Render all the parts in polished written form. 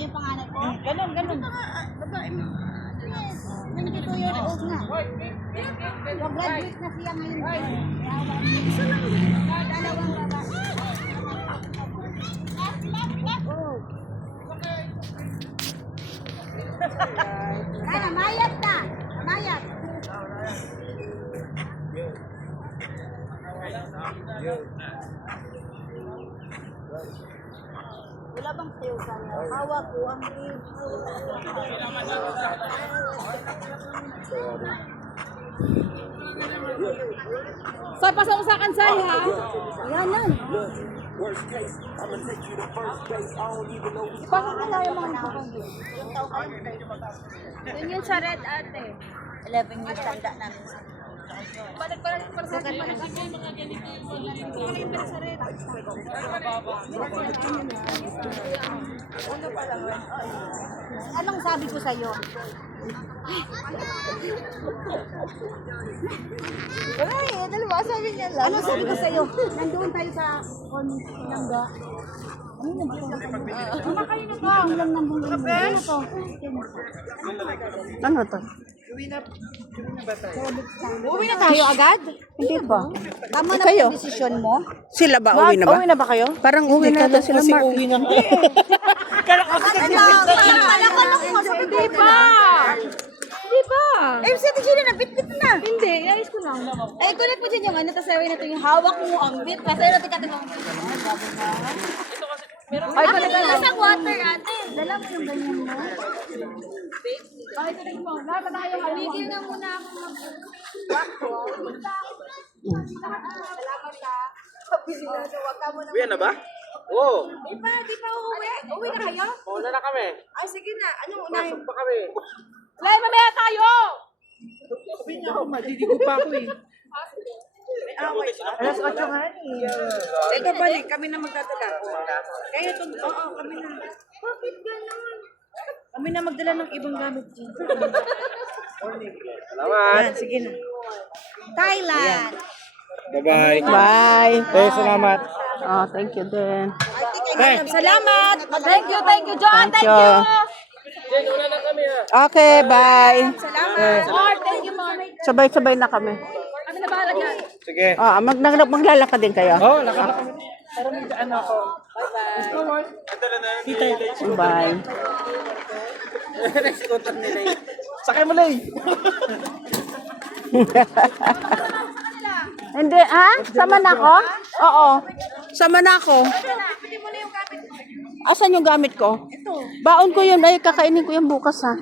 yung panganay ko? Ganun. Babae mo. Yes. 22 years old na. Graduate na siya ngayon. Isa lang. Dalawang babae. Oh. Sana, mayat na. Mayat. Wala bang sayo sa'yo? Hawak ko ang green. Say, pasok sa kansay, ha? Yan lang. Pasok na tayo mga kapag. Yun yung charet ate. 11 years tanda namin. Balik para sa akin. Anong sabi ko sa'yo? Wala eh, dalawa sabi niya lang. Anong sabi ko sa'yo? Nandoon tayo sa Nangga. Ano na ba? Kumakain na to. Ang lang ng bulan mo. Ano to? Ano to? Uwi na tayo agad? Hindi ba? Tama na Kayo? yung desisyon mo? Sila ba? Uwi na ba? Uwi na ba kayo? Parang uwi na ata sila, Mark. Uwi na. Kala ko Hindi ba? Hindi ba? Eh, si Ate Gina, nabit-bit na. Hindi, ayos ko lang. Ay, kulit mo dyan yung ano, tapos sabi na ito yung hawak mo ang bit. Kasi natin katinong. Ay, Ako yung nasa water, ate. Dala mo yung ganyan mo. Ay, ito mo. Lahat na tayo. Bigil na muna ako Uwi na ba? Oo. Di pa uuwi. Uwi na kayo? Mauna na kami. Ay, sige na. Anong unahin? Pasok pa kami. Lay, mamaya tayo! Sabi niya ako, maliligo pa ako eh. Alas 8 nga eh. Ito balik, kami na magdadala. Kayo itong, oo, kami na. Bakit gano'n? Kami na magdala ng ibang gamit dyan. Salamat. Sige na. Thailand. Bye-bye. Bye! Salamat. Oh, thank you din. Salamat. Thank you, John. Thank you. you. Una na kami ha. Okay, bye. Salamat. Lord, thank you, Mom. Sabay-sabay na kami. Kami na bahala dyan. Sige. Maglalakad din kayo. Oo, lakad na kami. Parang may daan ako. Bye-bye. Bye. Nagsikutan nila eh. Sakay mo Lay. Hindi, ha? Sama na ako? Oo. Sama na ako. Asan yung gamit ko? Baon ko yun. Ay, kakainin ko yung bukas, ha?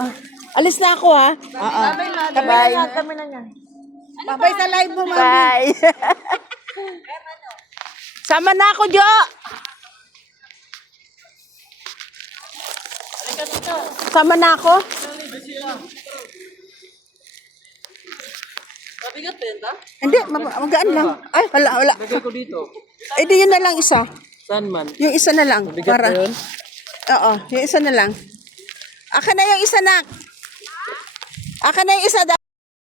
Ah, alis na ako, ha? Oo. Bye. Kami na yan. Babay sa live mo, mami. Bye. Sama na ako, Jo. Sama na ako. Mabigat din ba? Hindi, magaan lang. Ay, wala. Lagay ko dito. Eh, di yun na lang isa. Saan man? Yung isa na lang. Mabigat ba yun? Oo, yung isa na lang. Akin na yung isa na. Akin na yung isa.